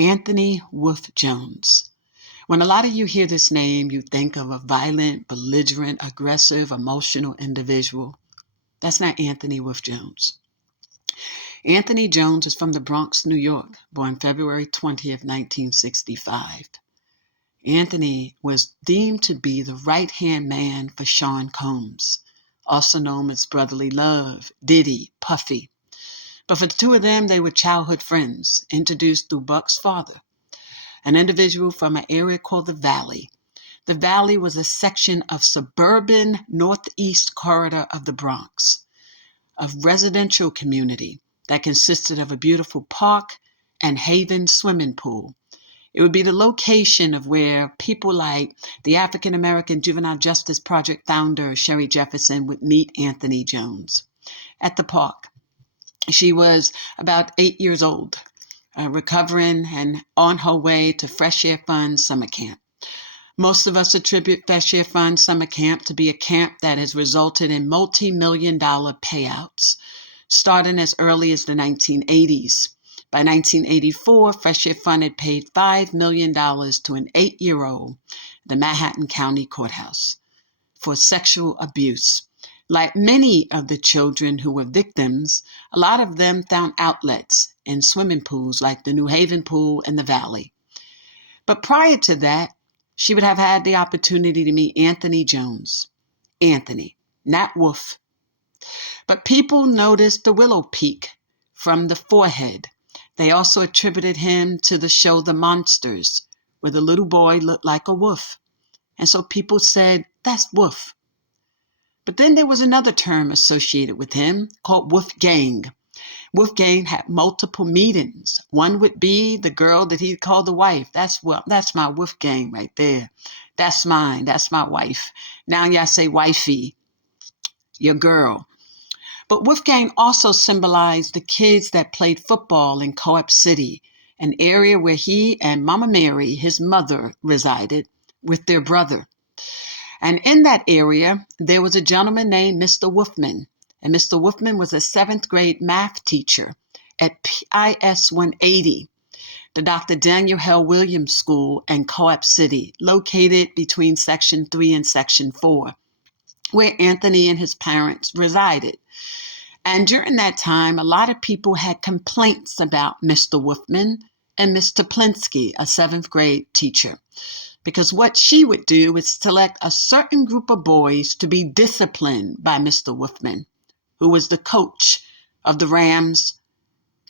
Anthony Wolf Jones. When a lot of you hear this name, you think of a violent, belligerent, aggressive, emotional individual. That's not Anthony Wolf Jones. Anthony Jones is from the Bronx, New York, born February 20th, 1965. Anthony was deemed to be the right-hand man for Sean Combs, also known as Brotherly Love, Diddy, Puffy. But for the two of them, they were childhood friends, introduced through Buck's father, an individual from an area called the Valley. The Valley was a section of suburban northeast corridor of the Bronx, a residential community that consisted of a beautiful park and Haven swimming pool. It would be the location of where people like the African American Juvenile Justice Project founder Sherry Jefferson would meet Anthony Jones at the park. She was about 8 years old, recovering and on her way to Fresh Air Fund summer camp. Most of us attribute Fresh Air Fund summer camp to be a camp that has resulted in multi-million-dollar payouts, starting as early as the 1980s. By 1984, Fresh Air Fund had paid $5 million to an 8-year-old at the Manhattan County Courthouse for sexual abuse. Like many of the children who were victims, a lot of them found outlets in swimming pools like the New Haven pool in the Valley. But prior to that, she would have had the opportunity to meet Anthony Jones. Anthony, not Wolf. But people noticed the willow peak from the forehead. They also attributed him to the show The Monsters, where the little boy looked like a wolf. And so people said, that's Wolf. But then there was another term associated with him called Wolf Gang. Wolf Gang had multiple meanings. One would be the girl that he called the wife. That's my Wolf Gang right there. That's mine. That's my wife. Now y'all say wifey, your girl. But Wolfgang also symbolized the kids that played football in Co-op City, an area where he and Mama Mary, his mother, resided with their brother. And in that area, there was a gentleman named Mr. Wolfman. And Mr. Wolfman was a 7th grade math teacher at PIS 180, the Dr. Daniel Hell Williams School in Co-op City, located between Section 3 and Section 4, where Anthony and his parents resided. And during that time, a lot of people had complaints about Mr. Wolfman and Mr. Plinsky, a 7th grade teacher, because what she would do is select a certain group of boys to be disciplined by Mr. Wolfman, who was the coach of the Rams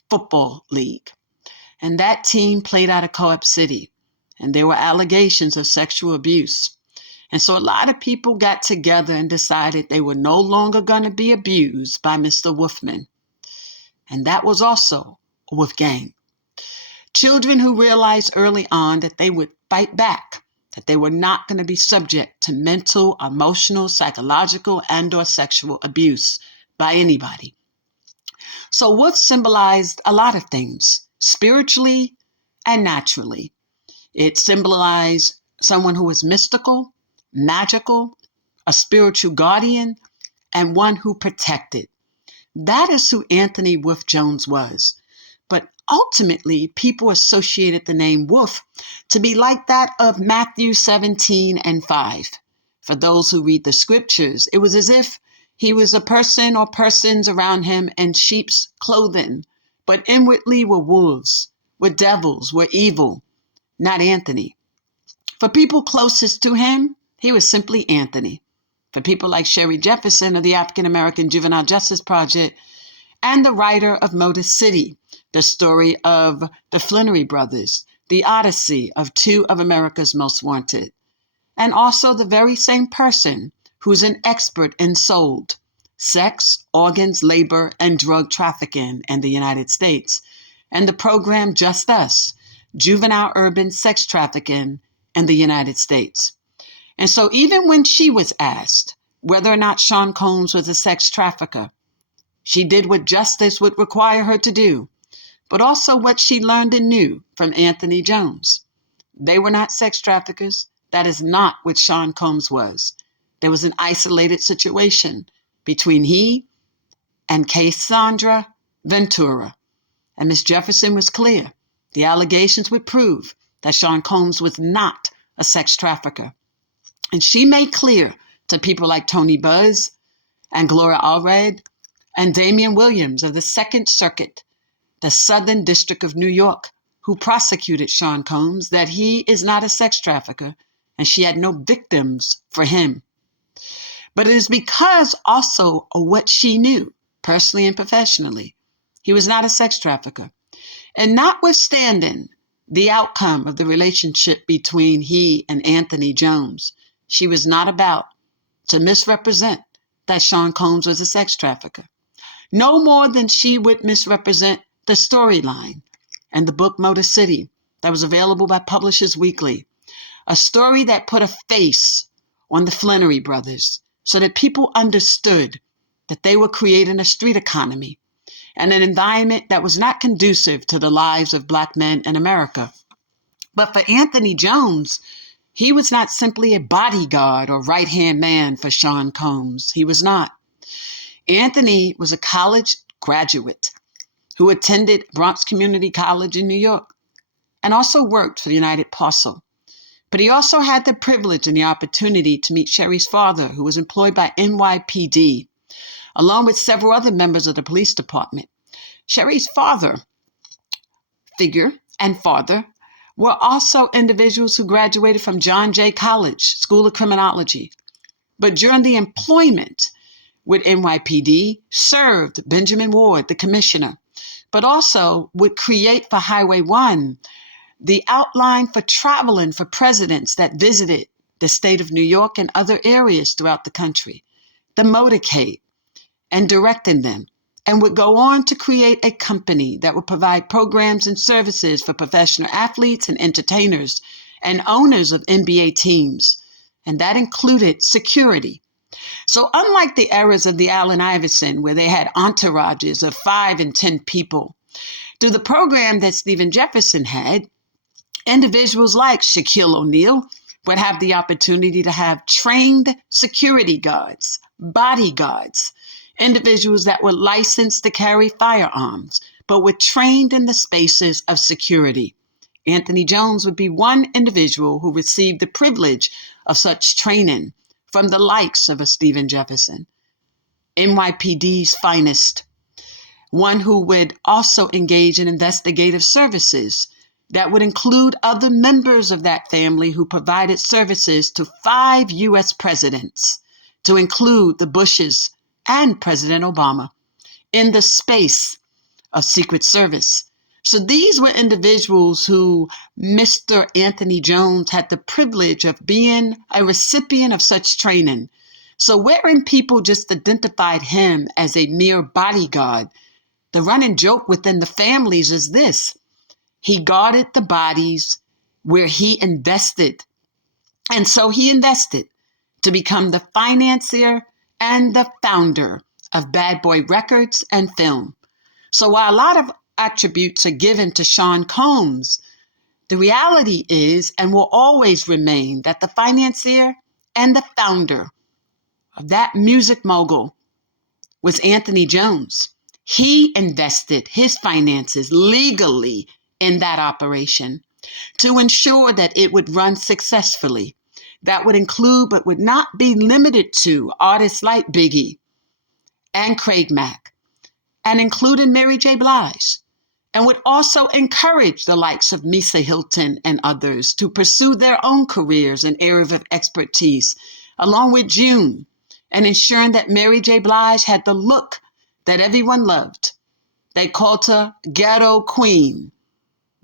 Football League. And that team played out of Co-op City, and there were allegations of sexual abuse. And so a lot of people got together and decided they were no longer going to be abused by Mr. Wolfman. And that was also a Wolf Gang. Children who realized early on that they would fight back, that they were not going to be subject to mental, emotional, psychological, and/or sexual abuse by anybody. So Wolf symbolized a lot of things, spiritually and naturally. It symbolized someone who was mystical, magical, a spiritual guardian, and one who protected. That is who Anthony Wolf Jones was. But ultimately, people associated the name Wolf to be like that of Matthew 17 and 5. For those who read the scriptures, it was as if he was a person or persons around him in sheep's clothing, but inwardly were wolves, were devils, were evil, not Anthony. For people closest to him, he was simply Anthony. For people like Sherry Jefferson of the African American Juvenile Justice Project and the writer of Motor City, the story of the Flannery brothers, the odyssey of 2 of America's most wanted, and also the very same person who's an expert in sold, sex, organs, labor, and drug trafficking in the United States, and the program Just Us, juvenile urban sex trafficking in the United States. And so even when she was asked whether or not Sean Combs was a sex trafficker, she did what justice would require her to do, but also what she learned and knew from Anthony Jones. They were not sex traffickers. That is not what Sean Combs was. There was an isolated situation between he and Cassandra Ventura. And Miss Jefferson was clear. The allegations would prove that Sean Combs was not a sex trafficker. And she made clear to people like Tony Buzz and Gloria Allred and Damian Williams of the Second Circuit, the Southern District of New York, who prosecuted Sean Combs, that he is not a sex trafficker and she had no victims for him. But it is because also of what she knew, personally and professionally. He was not a sex trafficker. And notwithstanding the outcome of the relationship between he and Anthony Jones, she was not about to misrepresent that Sean Combs was a sex trafficker. No more than she would misrepresent the storyline and the book Motor City that was available by Publishers Weekly, a story that put a face on the Flannery brothers so that people understood that they were creating a street economy and an environment that was not conducive to the lives of Black men in America. But for Anthony Jones, he was not simply a bodyguard or right-hand man for Sean Combs. He was not. Anthony was a college graduate who attended Bronx Community College in New York and also worked for the United Parcel. But he also had the privilege and the opportunity to meet Sherry's father, who was employed by NYPD, along with several other members of the police department. Sherry's figure and father were also individuals who graduated from John Jay College, School of Criminology. But during the employment with NYPD, served Benjamin Ward, the commissioner, but also would create for Highway 1 the outline for traveling for presidents that visited the state of New York and other areas throughout the country, the motorcade, and directing them, and would go on to create a company that would provide programs and services for professional athletes and entertainers and owners of NBA teams. And that included security. So unlike the eras of the Allen Iverson, where they had entourages of 5 and 10 people, through the program that Stephen Jefferson had, individuals like Shaquille O'Neal would have the opportunity to have trained security guards, bodyguards, individuals that were licensed to carry firearms, but were trained in the spaces of security. Anthony Jones would be one individual who received the privilege of such training from the likes of a Stephen Jefferson, NYPD's finest, one who would also engage in investigative services that would include other members of that family who provided services to 5 U.S. presidents, to include the Bushes and President Obama, in the space of Secret Service. So these were individuals who Mr. Anthony Jones had the privilege of being a recipient of such training. So wherein people just identified him as a mere bodyguard, the running joke within the families is this: he guarded the bodies where he invested. And so he invested to become the financier and the founder of Bad Boy Records and Film. So while a lot of attributes are given to Sean Combs, the reality is and will always remain that the financier and the founder of that music mogul was Anthony Jones. He invested his finances legally in that operation to ensure that it would run successfully. That would include, but would not be limited to, artists like Biggie and Craig Mack, and including Mary J. Blige, and would also encourage the likes of Misa Hilton and others to pursue their own careers and areas of expertise, along with June, and ensuring that Mary J. Blige had the look that everyone loved. They called her Ghetto Queen.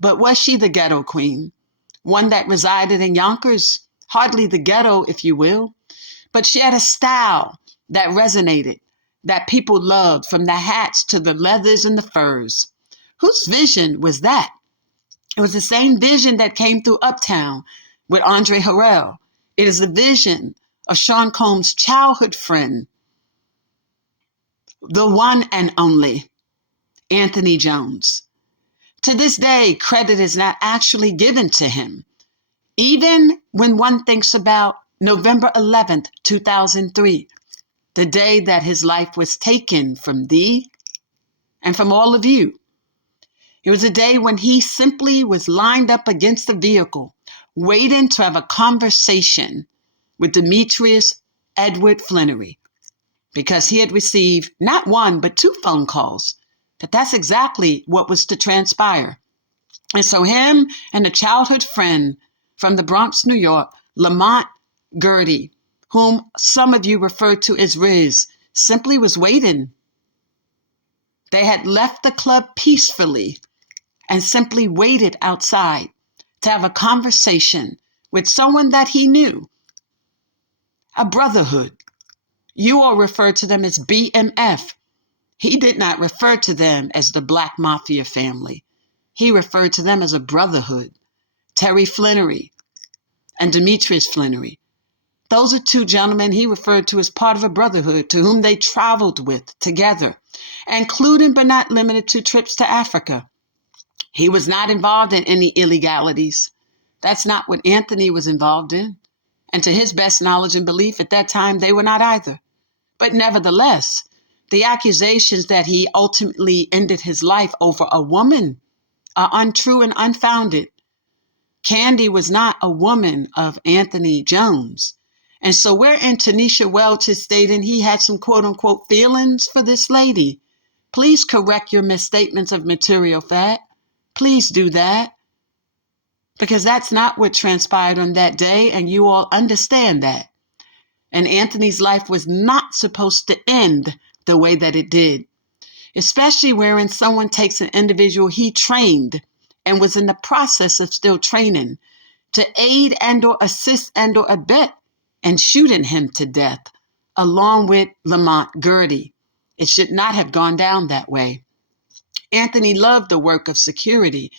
But was she the ghetto queen? One that resided in Yonkers? Hardly the ghetto, if you will. But she had a style that resonated, that people loved, from the hats to the leathers and the furs. Whose vision was that? It was the same vision that came through Uptown with Andre Harrell. It is the vision of Sean Combs' childhood friend, the one and only Anthony Jones. To this day, credit is not actually given to him. Even when one thinks about November 11th, 2003, the day that his life was taken from thee and from all of you. It was a day when he simply was lined up against a vehicle, waiting to have a conversation with Demetrius Edward Flannery, because he had received not one, but 2 phone calls that that's exactly what was to transpire. And so him and a childhood friend from the Bronx, New York, Lamont Gertie, whom some of you refer to as Riz, simply was waiting. They had left the club peacefully and simply waited outside to have a conversation with someone that he knew, a brotherhood. You all refer to them as BMF. He did not refer to them as the Black Mafia family. He referred to them as a brotherhood. Terry Flannery and Demetrius Flannery. Those are 2 gentlemen he referred to as part of a brotherhood to whom they traveled with together, including but not limited to trips to Africa. He was not involved in any illegalities. That's not what Anthony was involved in. And to his best knowledge and belief at that time, they were not either. But nevertheless, the accusations that he ultimately ended his life over a woman are untrue and unfounded. Candy was not a woman of Anthony Jones. And so wherein Tanisha Welch is stating he had some quote unquote feelings for this lady, please correct your misstatements of material fact. Please do that. Because that's not what transpired on that day, and you all understand that. And Anthony's life was not supposed to end the way that it did, especially wherein someone takes an individual he trained and was in the process of still training to aid and or assist and or abet and shooting him to death, along with Lamont Gertie. It should not have gone down that way. Anthony loved the work of security,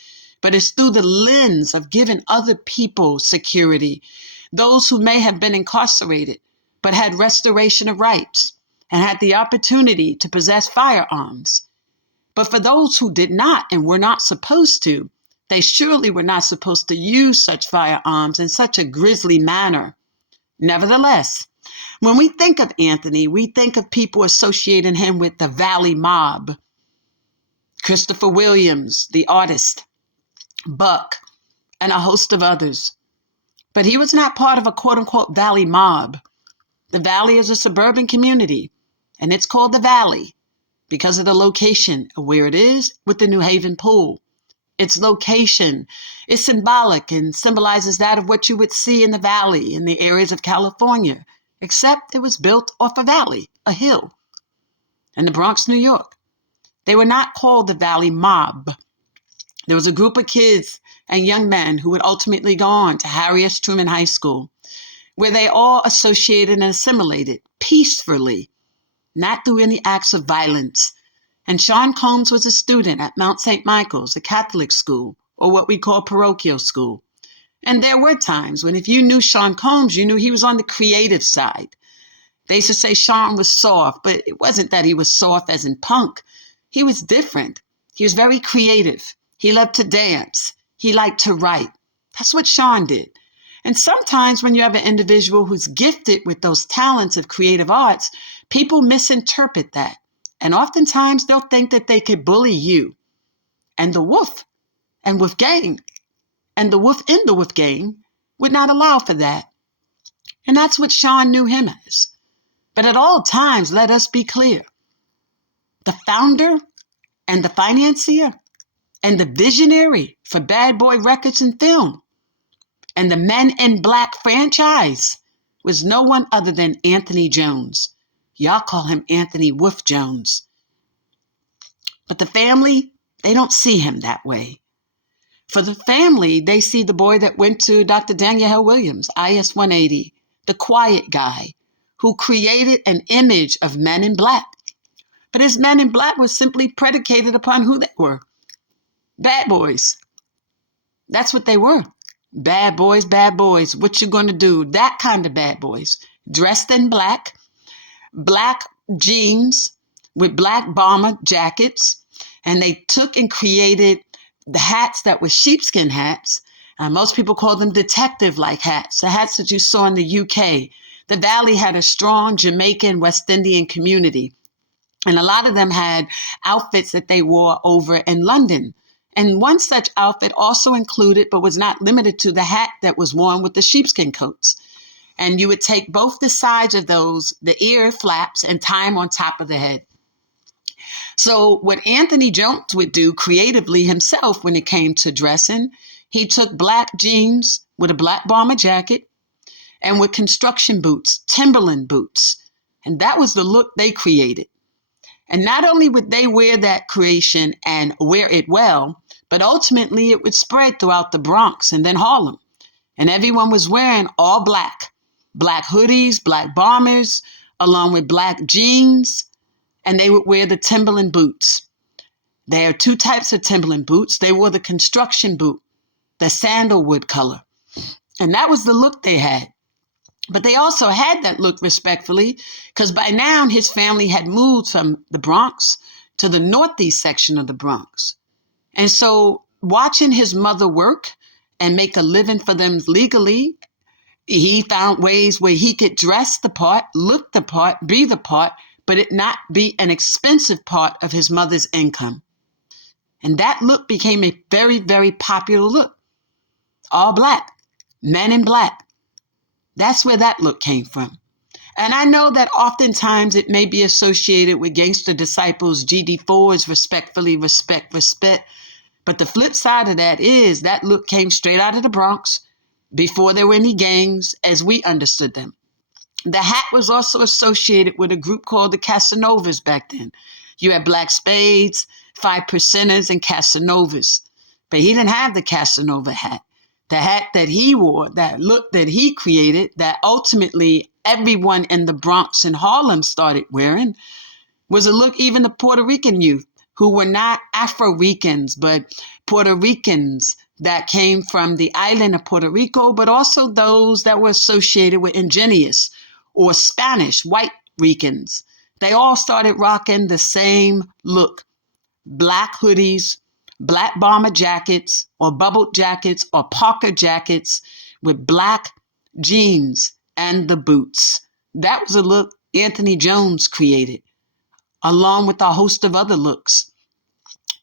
but it's through the lens of giving other people security, those who may have been incarcerated, but had restoration of rights and had the opportunity to possess firearms. But for those who did not and were not supposed to, they surely were not supposed to use such firearms in such a grisly manner. Nevertheless, when we think of Anthony, we think of people associating him with the Valley Mob, Christopher Williams, the artist, Buck, and a host of others. But he was not part of a quote-unquote Valley Mob. The Valley is a suburban community, and it's called the Valley because of the location of where it is with the New Haven pool. Its location is symbolic and symbolizes that of what you would see in the Valley in the areas of California, except it was built off a valley, a hill, in the Bronx, New York. They were not called the Valley Mob. There was a group of kids and young men who would ultimately go on to Harry S. Truman High School, where they all associated and assimilated peacefully, not through any acts of violence. And Sean Combs was a student at Mount St. Michael's, a Catholic school, or what we call parochial school. And there were times when if you knew Sean Combs, you knew he was on the creative side. They used to say Sean was soft, but it wasn't that he was soft as in punk. He was different. He was very creative. He loved to dance. He liked to write. That's what Sean did. And sometimes when you have an individual who's gifted with those talents of creative arts, people misinterpret that. And oftentimes they'll think that they could bully you. And the Wolf and Wolf Gang and the Wolf in the Wolf Gang would not allow for that. And that's what Sean knew him as. But at all times, let us be clear. The founder and the financier and the visionary for Bad Boy Records and Film and the Men in Black franchise was no one other than Anthony Jones. Y'all call him Anthony Wolf Jones. But the family, they don't see him that way. For the family, they see the boy that went to Dr. Daniel Hill Williams, IS 180, the quiet guy who created an image of Men in Black. But his Men in Black was simply predicated upon who they were. Bad boys. That's what they were. Bad boys, bad boys. What you gonna do? That kind of bad boys. Dressed in black, black jeans with black bomber jackets. And they took and created the hats that were sheepskin hats. Most people call them detective-like hats, the hats that you saw in the UK. The Valley had a strong Jamaican West Indian community. And a lot of them had outfits that they wore over in London. And one such outfit also included, but was not limited to, the hat that was worn with the sheepskin coats. And you would take both the sides of those, the ear flaps, and tie them on top of the head. So what Anthony Jones would do creatively himself when it came to dressing, he took black jeans with a black bomber jacket and with construction boots, Timberland boots. And that was the look they created. And not only would they wear that creation and wear it well, but ultimately it would spread throughout the Bronx and then Harlem. And everyone was wearing all black, black hoodies, black bombers, along with black jeans, and they would wear the Timberland boots. There are two types of Timberland boots. They wore the construction boot, the sandalwood color. And that was the look they had. But they also had that look, respectfully, because by now his family had moved from the Bronx to the northeast section of the Bronx. And so watching his mother work and make a living for them legally, he found ways where he could dress the part, look the part, be the part, but it not be an expensive part of his mother's income. And that look became a very, very popular look. All black, men in black. That's where that look came from. And I know that oftentimes it may be associated with Gangster Disciples, GD4's respectfully, respect. But the flip side of that is that look came straight out of the Bronx before there were any gangs as we understood them. The hat was also associated with a group called the Casanovas back then. You had Black Spades, 5%ers, and Casanovas. But he didn't have the Casanova hat. The hat that he wore, that look that he created, that ultimately everyone in the Bronx and Harlem started wearing, was a look even the Puerto Rican youth, who were not Afro-Ricans, but Puerto Ricans that came from the island of Puerto Rico, but also those that were associated with indigenous or Spanish, white Ricans. They all started rocking the same look: black hoodies, black bomber jackets or bubble jackets or Parker jackets with black jeans and the boots. That was a look Anthony Jones created, along with a host of other looks.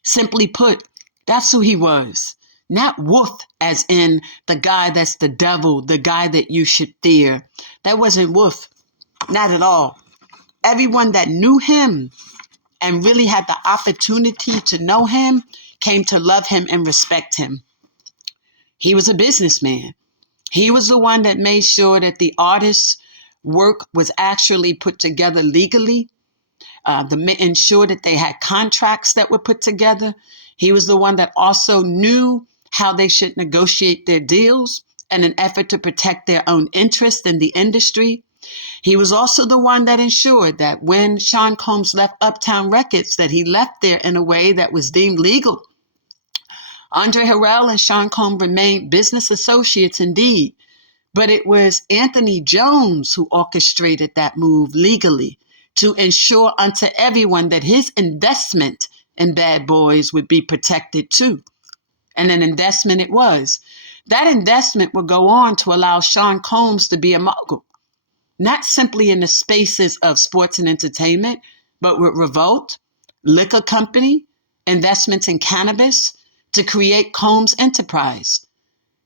Simply put, that's who he was. Not Wolf, as in the guy that's the devil, the guy that you should fear. That wasn't Wolf. Not at all. Everyone that knew him and really had the opportunity to know him came to love him and respect him. He was a businessman. He was the one that made sure that the artist's work was actually put together legally, ensure that they had contracts that were put together. He was the one that also knew how they should negotiate their deals in an effort to protect their own interest in the industry. He was also the one that ensured that when Sean Combs left Uptown Records, that he left there in a way that was deemed legal. Andre Harrell and Sean Combs remained business associates indeed, but it was Anthony Jones who orchestrated that move legally to ensure unto everyone that his investment in Bad Boys would be protected too. And an investment it was. That investment would go on to allow Sean Combs to be a mogul, not simply in the spaces of sports and entertainment, but with Revolt, Liquor Company, investments in cannabis, to create Combs Enterprise.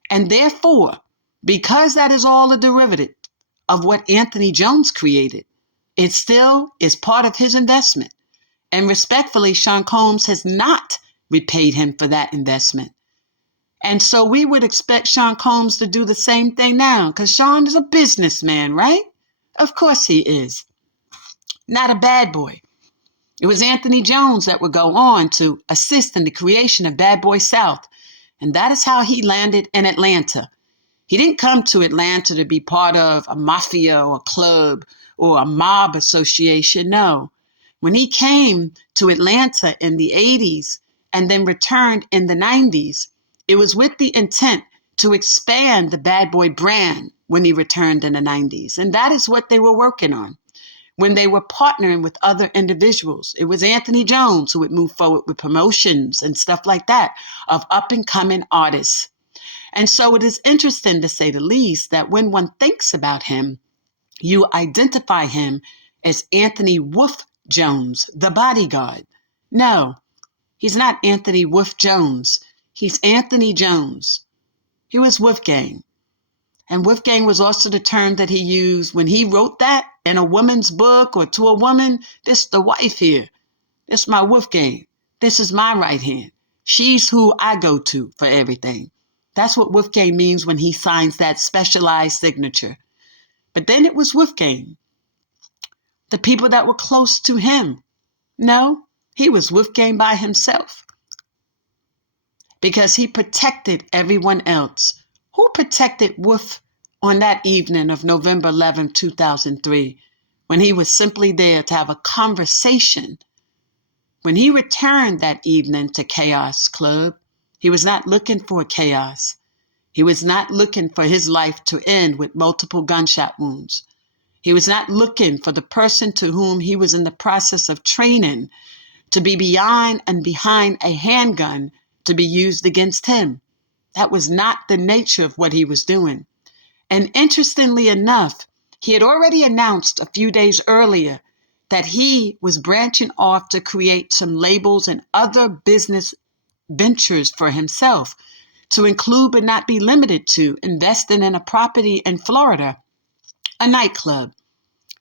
And therefore, because that is all a derivative of what Anthony Jones created, it still is part of his investment. And respectfully, Sean Combs has not repaid him for that investment. And so we would expect Sean Combs to do the same thing now, because Sean is a businessman, right? Of course he is. Not a bad boy. It was Anthony Jones that would go on to assist in the creation of Bad Boy South. And that is how he landed in Atlanta. He didn't come to Atlanta to be part of a mafia or a club or a mob association. No. When he came to Atlanta in the 80s and then returned in the 90s, it was with the intent to expand the Bad Boy brand when he returned in the 90s. And that is what they were working on. When they were partnering with other individuals, it was Anthony Jones who would move forward with promotions and stuff like that of up-and-coming artists. And so it is interesting, to say the least, that when one thinks about him, you identify him as Anthony Wolf Jones, the bodyguard. No, He's not Anthony Wolf Jones. He's Anthony Jones. He was Wolfgang. And Wolfgang was also the term that he used when he wrote that in a woman's book or to a woman. This the wife here. This my Wolfgang. This is my right hand. She's who I go to for everything. That's what Wolfgang means when he signs that specialized signature. But then it was Wolfgang. The people that were close to him. No, he was Wolfgang by himself. Because he protected everyone else. Who protected Wolf on that evening of November 11, 2003, when he was simply there to have a conversation? When he returned that evening to Chaos Club, he was not looking for chaos. He was not looking for his life to end with multiple gunshot wounds. He was not looking for the person to whom he was in the process of training to be behind a handgun to be used against him. That was not the nature of what he was doing. And interestingly enough, he had already announced a few days earlier that he was branching off to create some labels and other business ventures for himself, to include but not be limited to investing in a property in Florida, a nightclub.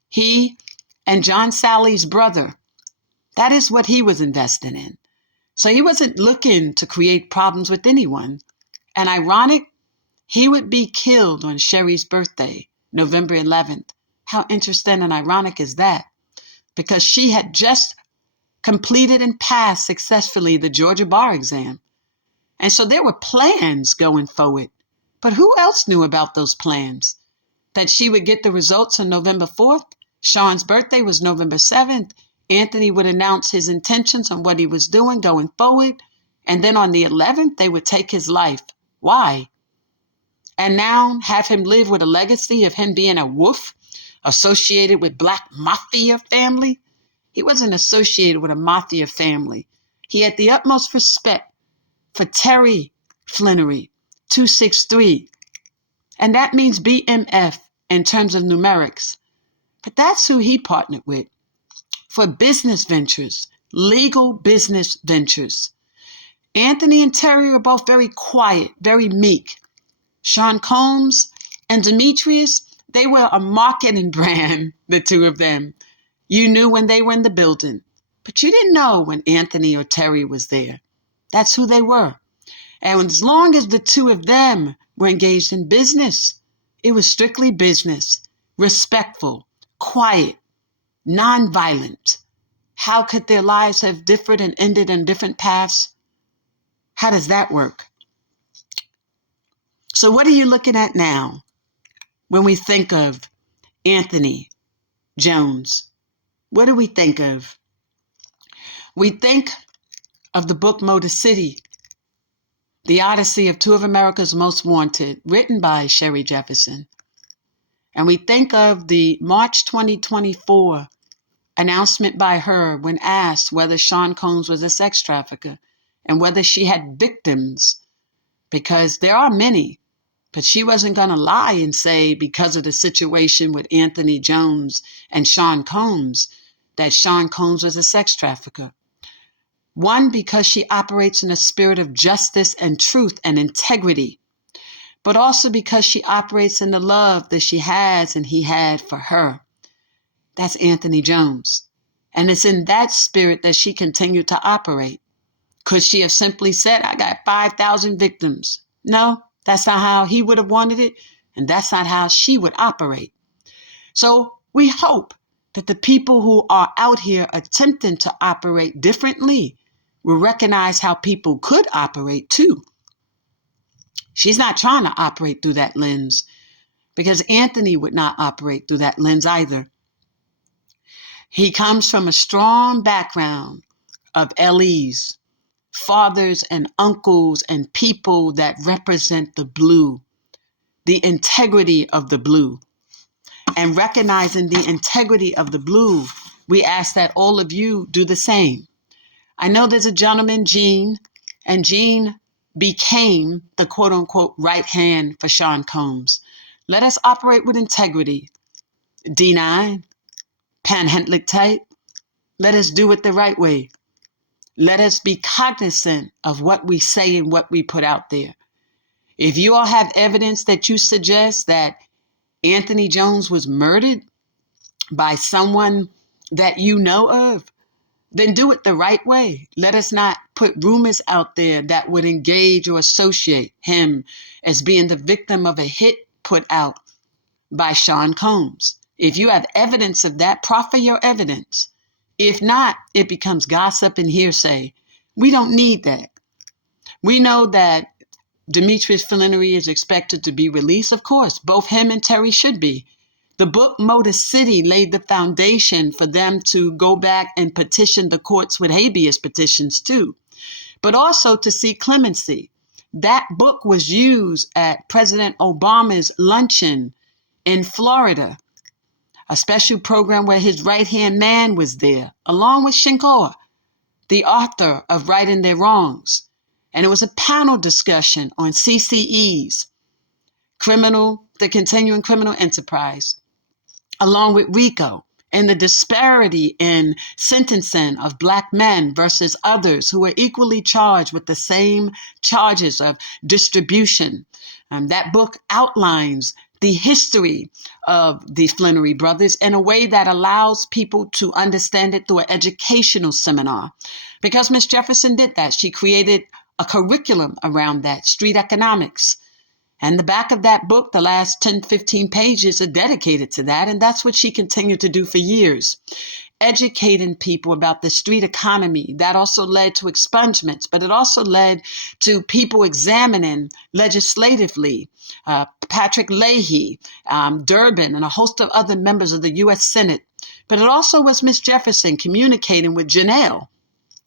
He and John Sally's brother, that is what he was investing in. So he wasn't looking to create problems with anyone. And ironic, he would be killed on Sherry's birthday, November 11th. How interesting and ironic is that? Because she had just completed and passed successfully the Georgia bar exam. And so there were plans going forward. But who else knew about those plans? That she would get the results on November 4th. Sean's birthday was November 7th. Anthony would announce his intentions on what he was doing going forward. And then on the 11th, they would take his life. Why? And now have him live with a legacy of him being a wolf associated with Black Mafia family? He wasn't associated with a Mafia family. He had the utmost respect for Terry Flannery, 263. And that means BMF in terms of numerics. But that's who he partnered with for business ventures, legal business ventures. Anthony and Terry were both very quiet, very meek. Sean Combs and Demetrius, they were a marketing brand, the two of them. You knew when they were in the building, but you didn't know when Anthony or Terry was there. That's who they were. And as long as the two of them were engaged in business, it was strictly business, respectful, quiet, nonviolent. How could their lives have differed and ended in different paths? How does that work? So what are you looking at now when we think of Anthony Jones? What do we think of? We think of the book Motor City, the Odyssey of two of America's most wanted, written by Sherry Jefferson. And we think of the March 2024 announcement by her when asked whether Sean Combs was a sex trafficker and whether she had victims, because there are many. But she wasn't going to lie and say because of the situation with Anthony Jones and Sean Combs, that Sean Combs was a sex trafficker. One, because she operates in a spirit of justice and truth and integrity, but also because she operates in the love that she has and he had for her. That's Anthony Jones. And it's in that spirit that she continued to operate. Could she have simply said, I got 5,000 victims? No. That's not how he would have wanted it, and that's not how she would operate. So we hope that the people who are out here attempting to operate differently will recognize how people could operate too. She's not trying to operate through that lens, because Anthony would not operate through that lens either. He comes from a strong background of LEs, fathers and uncles and people that represent the blue, the integrity of the blue. And recognizing the integrity of the blue, we ask that all of you do the same. I know there's a gentleman, Gene, and Gene became the quote unquote right hand for Sean Combs. Let us operate with integrity. D9, panhandling type, let us do it the right way. let us be cognizant of what we say and what we put out there. If you all have evidence that you suggest that Anthony Jones was murdered by someone that you know of, then do it the right way. Let us not put rumors out there that would engage or associate him as being the victim of a hit put out by Sean Combs. If you have evidence of that, proffer your evidence. If not, it becomes gossip and hearsay. We don't need that. We know that Demetrius Flannery is expected to be released. Of course, both him and Terry should be. The book Motor City laid the foundation for them to go back and petition the courts with habeas petitions too, but also to seek clemency. That book was used at President Obama's luncheon in Florida, a special program where his right-hand man was there, along with Shinkoa, the author of Righting Their Wrongs. And it was a panel discussion on CCEs, the continuing criminal enterprise, along with RICO, and the disparity in sentencing of Black men versus others who are equally charged with the same charges of distribution. That book outlines the history of the Flannery brothers in a way that allows people to understand it through an educational seminar. Because Miss Jefferson did that. She created a curriculum around that, street economics. And the back of that book, the last 10, 15 pages are dedicated to that. And that's what she continued to do for years, educating people about the street economy. That also led to expungements, but it also led to people examining legislatively, Patrick Leahy, Durbin, and a host of other members of the U.S. Senate. But it also was Miss Jefferson communicating with Janelle,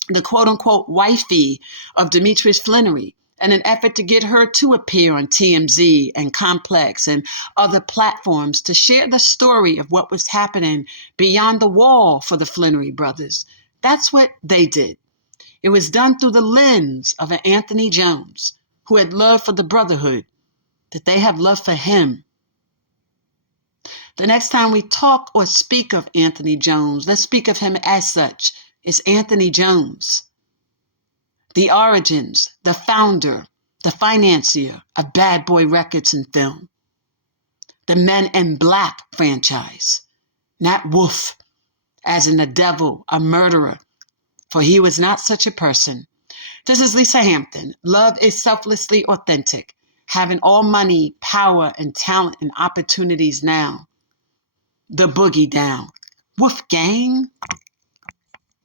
the quote-unquote wifey of Demetrius Flannery, in an effort to get her to appear on TMZ and Complex and other platforms to share the story of what was happening beyond the wall for the Flannery brothers. That's what they did. It was done through the lens of an Anthony Jones who had love for the brotherhood, that they have love for him. The next time we talk or speak of Anthony Jones, let's speak of him as such. It's Anthony Jones, the origins, the founder, the financier of Bad Boy Records and Film, the Men in Black franchise, not Wolf, as in the devil, a murderer, for he was not such a person. This is Lisa Hampton. Love is selflessly authentic, having all money, power, and talent and opportunities now. The boogie down. Wolf gang.